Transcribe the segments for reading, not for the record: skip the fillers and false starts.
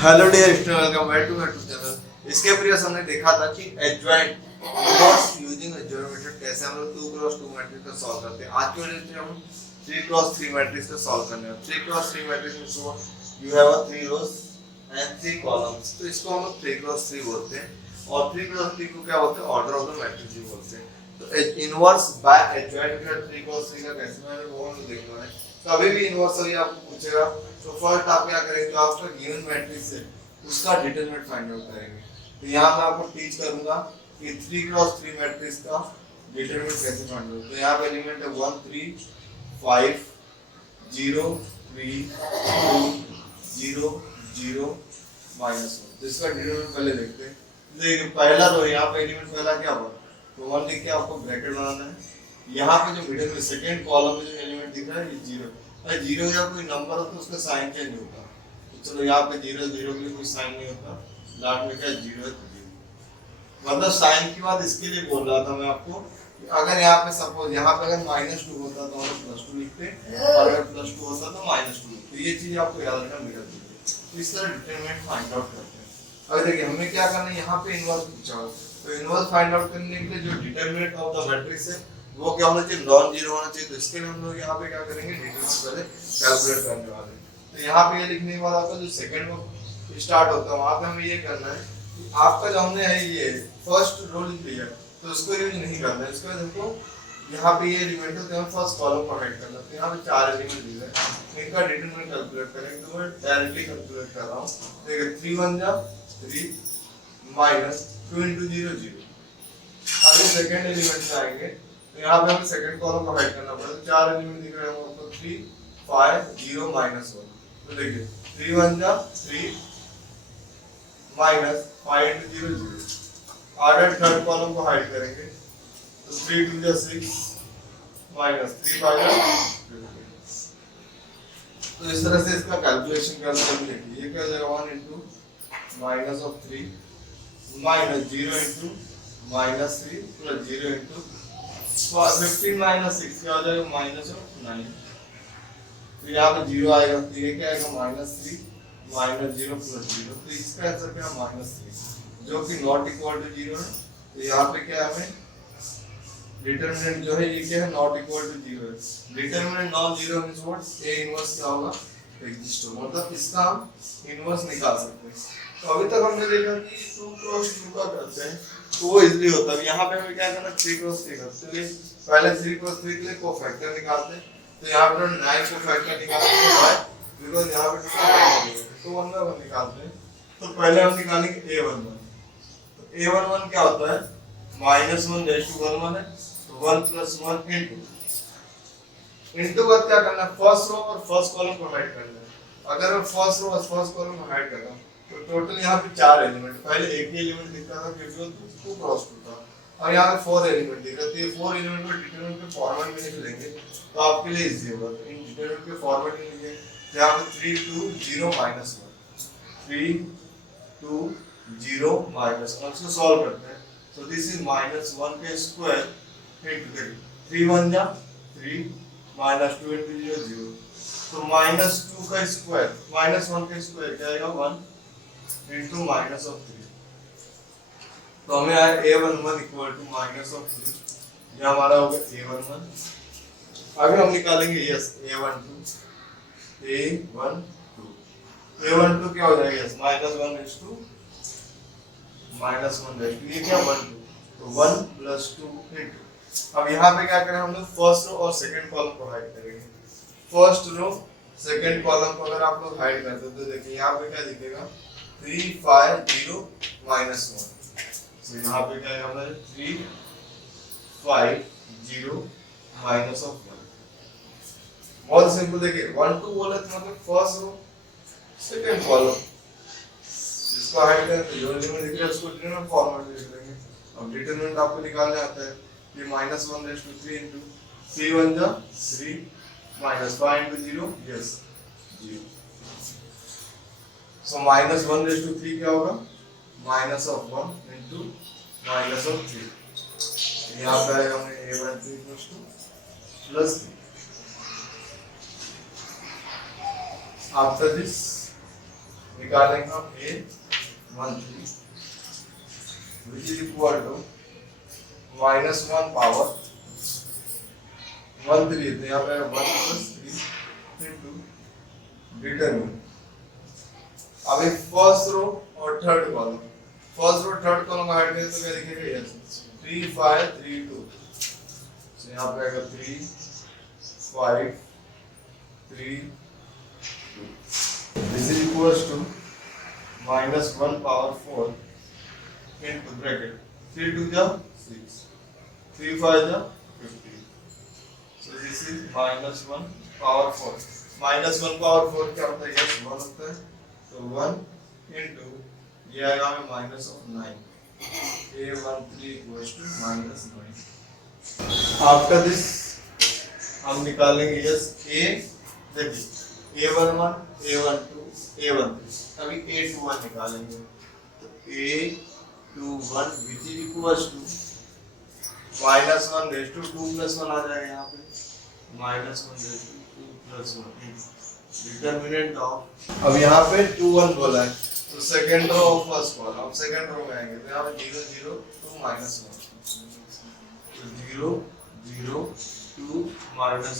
Hello dear student, welcome back to my channel. इसके previous हमने देखा था कि एडजॉइंट यूजिंग एडजॉइंट मेथड कैसे हम लोग 2x2 मैट्रिक्स को सॉल्व करते हैं। आज के वीडियो में हम 3x3 मैट्रिक्स को सॉल्व करने हैं। 3x3 मैट्रिक्स में so you have a 3 rows and 3 columns, तो इसको हम लोग 3x3 बोलते हैं। और 3x3 को क्या बोलते हैं? ऑर्डर ऑफ द मैट्रिक्स भी बोलते हैं। तो inverse by adjoint method 3x3 का कैसे मैंने वो हम देखना है। तो अभी भी इनवर्स अभी आपको पूछेगा तो फर्स्ट आप क्या करेंगे, जो आपका गिवन मैट्रिक्स है उसका डिटरमिनेंट फाइंड आउट करेंगे। तो यहाँ मैं आपको टीच करूंगा कि 3x3 मैट्रिक्स का डिटरमिनेंट कैसे फाइंड आउट। तो यहाँ पे एलिमेंट है 1 3 5 0 3 2 0 0 -1। तो इसका डिटरमिनेंट पहले देखते हैं। देखिए पहला रो, यहाँ पे एलिमेंट पहला क्या हुआ, तो 1 लिख के आपको ब्रैकेट बनाना है। यहाँ पे जो मिडिल में सेकंड कॉलम में जो एलिमेंट दिख रहा है ये 0। अगर 0 या कोई नंबर हो तो उसका साइन चेंज होगा। तो चलो यहाँ पे 0 0 के लिए कोई साइन नहीं होता, लास्ट में क्या 0 है तो 0। मतलब साइन के बाद इसके लिए बोल रहा था मैं आपको, अगर यहाँ पे सपोज यहाँ पे अगर -2 होता तो हम +2 लिखते, और अगर +2 होता तो -2 लिखते। ये चीज आपको याद रखना मिला दीजिए। तो इस तरह डिटरमिनेंट फाइंड आउट करते हैं। अब देखिए हमें क्या करना है, यहाँ पे इनवर्स पूछा। तो इनवर्स फाइंड आउट करने के लिए जो डिटरमिनेंट ऑफ द मैट्रिक्स है वो क्या होना चाहिए, नॉन जीरो होना चाहिए। तो इसके लिए हम लोग यहाँ पे क्या करेंगे, डिटरमिनेंट पहले कैलकुलेट करने वाले हैं। तो यहाँ पे ये लिखने के बाद आपका जो सेकंड वो स्टार्ट होता है वहाँ पे हमें ये करना है कि आपका जो हमने है ये फर्स्ट रो लिख लिया तो उसको यूज नहीं करना है। इसके बाद हमको यहाँ पे ये एलिमेंट है तो हम फर्स्ट कॉलम को हाइड करना है। तो यहाँ पे 4 एलिमेंट दिए हैं, इनका डिटरमिनेंट कैलकुलेट करेंगे। तो मैं डायरेक्टली कैलकुलेट कर रहा हूँ। देखिए 3 1 जा 3 -2 × 0 0। आगे सेकंड एलिमेंट पे आएंगे तो यहाँ पे हमें सेकंड कॉलम को हाइड करना पड़ेगा। तो 4 एलिमेंट दिख रहे हैं हमको 3 5 0 -1। तो देखिए 3 1 जा 3 -5 × 0 0। आगे थर्ड कॉलम को हाइड करेंगे तो 3 2 जा 6 -3 5 जा 15। तो इस तरह से इसका कैलकुलेशन करके हम देखिए ये क्या हो जाएगा, 1 × -3 -0 × -3 + 0 × 15 - 6 क्या हो जाएगा, -9। तो यहाँ पे 0 आएगा तो ये क्या आएगा, -3 -0 + 0। तो इसका आंसर क्या है, -3, जो कि नॉट इक्वल टू 0 है। तो यहाँ पे क्या है, हमें डिटरमिनेंट जो है ये क्या है, नॉट इक्वल टू 0 है। Determinant non zero means what, A inverse क्या होगा, एग्जिस्ट होगा। मतलब इसका हम इनवर्स निकाल सकते हैं। तो अभी तक हमने देखा कि 2x2 का करते हैं तो वो इजीली होता है। यहाँ पे हमें क्या करना, 3x3 करते हैं। पहले 3x3 के लिए कोफैक्टर निकालते हैं। तो यहाँ पे 9 कोफैक्टर निकालते हैं बिकॉज़ यहाँ पे तो 1 बाय 1 निकालते हैं। तो पहले हम निकालेंगे a11। तो a11 क्या होता है, -1 रेज़ टू 1 1 है तो 1 + 1 इनटू बाद क्या करना है, फर्स्ट रो और फर्स्ट कॉलम को हाइड करना है। अगर मैं फर्स्ट रो और फर्स्ट कॉलम को हाइड कर रहा हूं तो टोटल यहाँ पे 4 एलिमेंट, पहले एक ही एलिमेंट दिखता था क्योंकि वो 2x2 था, और यहाँ पे 4 एलिमेंट दिख रहे थे। ये 4 एलिमेंट को डिटरमिनेंट के फॉर्मेट में लिख लेंगे तो आपके लिए इजी होगा। तो इन डिटरमिनेंट के फॉर्मेट में लिखिए, यहाँ पे 3 2 0 -1 3 2 0 -1। इसको सॉल्व करते हैं। तो दिस इज -1 के स्क्वायर इनटू 3 1 जा 3 -2 × 0 0। तो -2 का स्क्वायर -1 का स्क्वायर क्या आएगा, 1 × -3। तो हमें आया a11 = -3। ये हमारा हो गया a11। आगे हम निकालेंगे यस a12 क्या हो जाएगा, यस -1 × -1 ये क्या 1 2। तो 1 + 2 × अब यहाँ पे क्या करें हम लोग, फर्स्ट रो और सेकंड कॉलम को हाइड करेंगे। फर्स्ट रो सेकंड कॉलम को अगर आप लोग हाइड करते हो तो देखिए यहाँ पे क्या दिखेगा, 3 5 0 -1। तो यहाँ पे क्या है हमारे 3 5 0 -1। बहुत सिंपल। देखिए 1 2 बोले तो मतलब फर्स्ट रो सेकंड कॉलम, जिसको हाइड करें तो जो एलिमेंट दिख रहा है उसको डिटरमिनेंट फॉर्मेट में लिख लेंगे। अब डिटरमिनेंट आपको निकालने आता है कि -1 रेज़ टू 3 × 3 1 जा 3 -5 × 0 यस 0। सो -1 रेज़ टू 3 क्या होगा, -1 × -3। यहाँ पे आएगा हमें a12 + 3। आफ्टर दिस निकालेंगे हम A13 which is equal to -1 power 13, तो यहाँ पे 1 + 3 into डिटरमिनेंट। अभी फर्स्ट रो और third column, first row third column को ऐड करें तो क्या दिखेगा, यस 3 5 3 2, तो यहाँ पे आएगा 3 5 3 2। This is equals to -1 power 4 into bracket 3 2 जा 6 3 5 जा 15, so this is -1 power 4। -1 power 4 क्या होता है, यस 1 होता है, तो 1 into ये आएगा हमें -9, A13 equals to -9। After this हम निकालेंगे यस A, देखिए A11 A12 A13, अभी A21 निकालेंगे, तो A21 which is equals to -1 raised to 2 + 1 आ जाएगा यहाँ पे, -1 raised to 2 + 1 डिटरमिनेंट ऑफ, अब यहाँ पे 2 1 बोला है, तो सेकंड रो और फर्स्ट कॉलम, हम सेकंड रो में आएंगे, तो यहाँ पे 0 0 2 -1, तो 0 0 2 -1,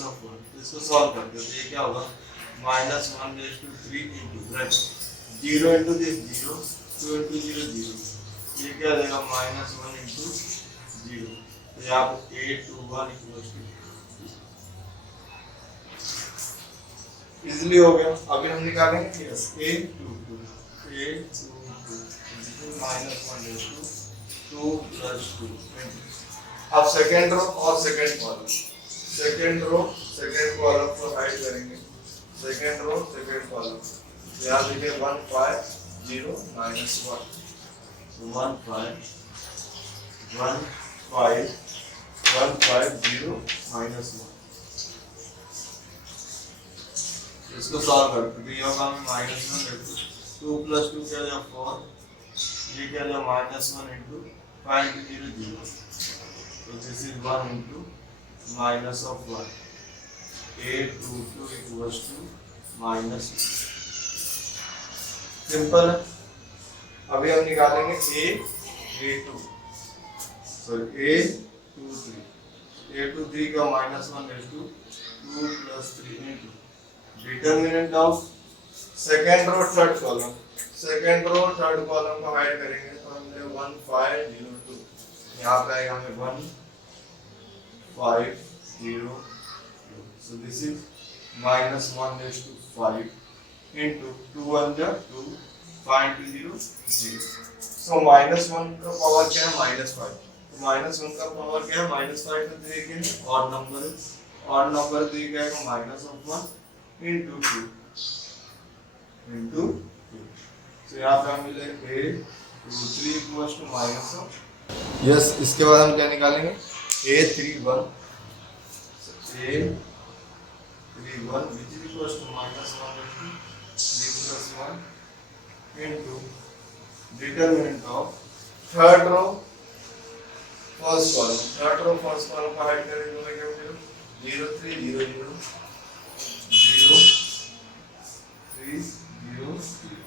इसको सॉल्व करते हैं, तो ये क्या होगा, -1 raised to 3 into bracket 0 into this 0 2 into 0 0, ये क्या देगा -1 into 0, तो यहाँ पे A21 equals to इजीली हो गया। अभी हम निकालेंगे यस A22 -1 raised to 2 + 2। अब सेकंड रो और second column, second row second column को हाइड करेंगे, सेकंड रो सेकंड कॉलम, यहाँ लिखे 1 5 0 -1, 1 5 1 5 1 5 0 -1, इसको सॉल्व करते हैं, ये होगा हमें -1 2 + 2 क्या जाएगा 4, ये क्या जाएगा -1 into 5 into 0 0, so this is 1 into -1, A22 equals to -1, simple है। अभी हम निकालेंगे A32 सॉरी A23 का -1 raised to 2 + 3 into determinant of second row third column, second row third column को हाइड करेंगे, तो हमने 1 5 0 2, यहाँ पे आएगा हमें 1 5 0 2, so this is -1 raised to 5 into 2 1 जा 2 5 into 0 0, so -1 का पावर क्या है -5, तो -1 का पावर क्या है -5, तो देखेंगे ऑड नंबर, ऑड नंबर तो ये क्या है -1 into 2 into 2, so यहाँ पे हम मिले A23 equals to -1, यस। इसके बाद हम क्या निकालेंगे A31 which is equals to -1 into 3 + 1 into determinant of third row first column, third row first column को हाइड करेंगे, तो क्या मिलेगा 0 3 0 0 0 3 0 3,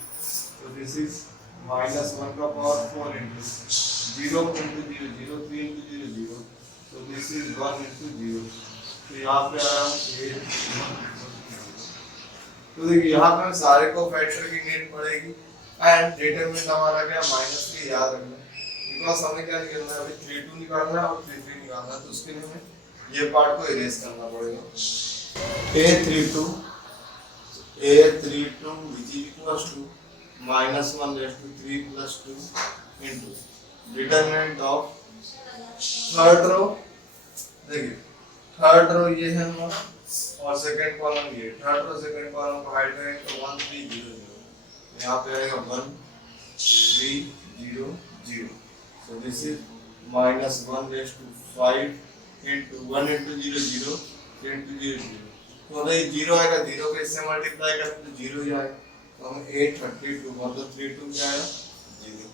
so this is -1 का power 4 into 0 into 0 0 3 into 0 0, so this is 1 into 0, तो यहाँ पे आया A, तो देखिए यहाँ पे हम सारे को फैक्टर की नीड पड़ेगी, एंड डिटरमिनेंट हमारा क्या माइनस के याद रखना, बिकॉज हमें क्या निकालना है, अभी 3 2 निकालना है और 3 3 निकालना है, तो उसके लिए हमें ये पार्ट को इरेज करना पड़ेगा। A32 which is equals to -1 raised to 3 + 2 into determinant of third row, देखिए थर्ड रो ये है हमारा और सेकंड कॉलम ये, थर्ड रो सेकंड कॉलम को हाइड करेंगे तो 1 3 0 0, यहाँ पे आएगा 1 3 0 0, so this is -1 raised to 5 into 1 into 0 0 into 0 0, तो ये 0 आएगा, 0 को इससे मल्टीप्लाई करें तो 0 ही आएगा, तो हमें 832 मतलब 32 क्या आएगा 0।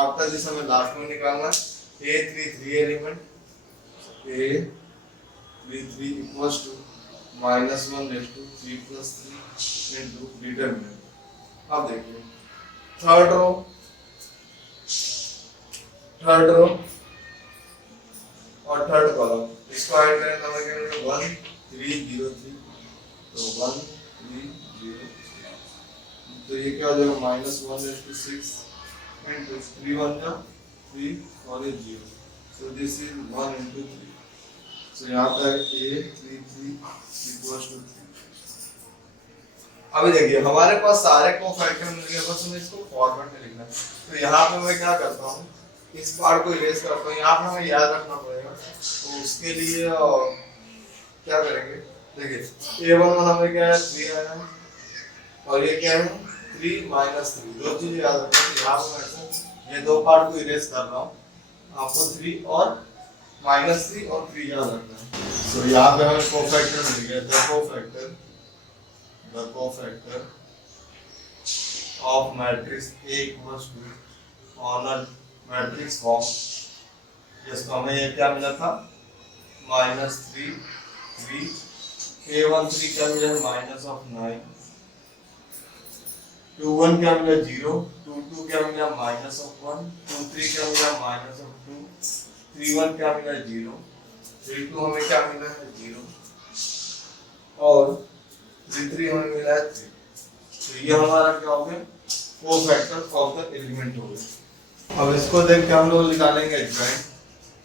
आफ्टर दिस हमें लास्ट में निकालना है A33 element, A33 equals to -1 raised to 3 + 3 into determinant, अब देखिए थर्ड रो और थर्ड कॉलम, इसको ऐड करें तो हमें क्या मिलेगा 1 3 0 3, तो 1 3 0, तो ये क्या हो जाएगा -1/6 into 3 1 का 3 और 0, so this is 1 into 3, so यहाँ पर a 3 3 equals to 3। अभी देखिए हमारे पास सारे कोफैक्टर मिल गए, बस हमें इसको फॉर्मेट में लिखना है। तो यहाँ पे मैं क्या करता हूँ, इस पार्ट को इरेज करता हूँ, यहाँ पे हमें याद रखना पड़ेगा। तो उसके लिए क्या करेंगे, देखिए a11 हमें क्या है 3 आया है, और ये क्या है 3 -3, दो चीजें याद रखना। तो यहाँ पे ये दो पार्ट को इरेज कर रहा हूँ, आपको 3 और -3 और 3 याद रखना है। तो यहाँ पे हमें कोफैक्टर मिल गया, the cofactor of matrix A equals to on a matrix form, जिसको हमें ये क्या मिला था -3 3, A13 क्या मिला -9, 21 क्या मिला 0, 22 क्या मिला -1, 23 क्या मिला -2, 31 क्या मिला 0, 32 हमें क्या मिला है 0, और 33 हमें मिला है 3। तो ये हमारा क्या हो गया कोफैक्टर ऑफ द एलिमेंट हो गया। अब इसको देख के हम लोग निकालेंगे एडजॉइंट।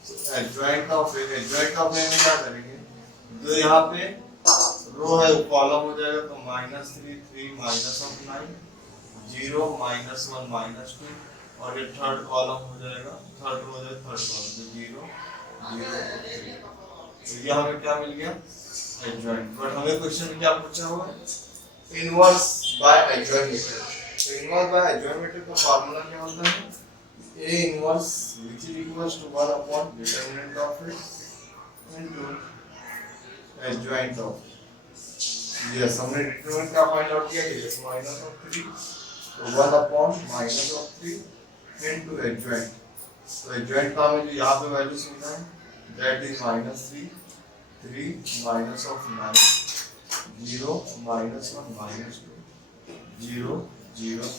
तो एडजॉइंट ऑफ में क्या करेंगे, जो यहाँ पे रो है वो कॉलम हो जाएगा, तो -3 3 -9 0 -1 -2, और ये थर्ड कॉलम हो जाएगा, थर्ड रो हो जाएगा थर्ड कॉलम, तो 0 0 3। तो ये हमें क्या मिल गया एडजॉइंट। बट हमें क्वेश्चन में क्या पूछा हुआ है इनवर्स बाय एडजॉइंट मेथड। तो इनवर्स बाय एडजॉइंट मेथड का फार्मूला क्या होता है, a inverse which is equals to 1 upon determinant of it into adjoint of it। Yes हमने डिटरमिनेंट का फाइंड आउट किया कि -3, तो 1 upon -3 into adjoint। तो एडजॉइंट का हमें जो यहाँ पे वैल्यूज मिला है that is -3 3 -9 0 -1 -2 0 0।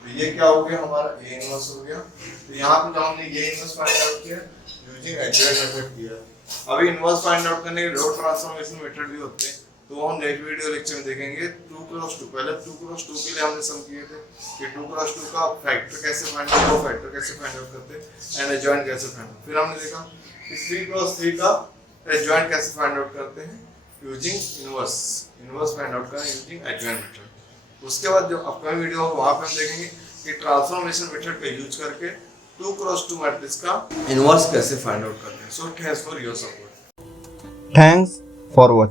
तो ये क्या हो गया हमारा a इनवर्स हो गया। तो यहाँ पे जो हमने ये इनवर्स फाइंड आउट किया यूजिंग एडजॉइंट मेथड किया। अभी इनवर्स फाइंड आउट करने के रो ट्रांसफॉर्मेशन मेथड भी होते हैं, तो हम नेक्स्ट वीडियो लेक्चर में देखेंगे 2x2। पहले 2x2 के लिए हमने सम किए थे कि 2x2 का फैक्टर कैसे फाइंड आउट, दो फैक्टर कैसे फाइंड आउट करते हैं एंड एडजॉइंट कैसे फाइंड आउट। फिर हमने देखा कि 3x3 का एडजॉइंट कैसे फाइंड आउट करते हैं यूजिंग इनवर्स फाइंड आउट करना यूजिंग एडजॉइंट मेथड। उसके बाद जो अपकमिंग वीडियो होगा वहां पे हम देखेंगे कि ट्रांसफॉर्मेशन मेथड का यूज करके 2x2 मैट्रिक्स का इनवर्स कैसे फाइंड आउट करते हैं। So thanks for your support. Thanks for watching.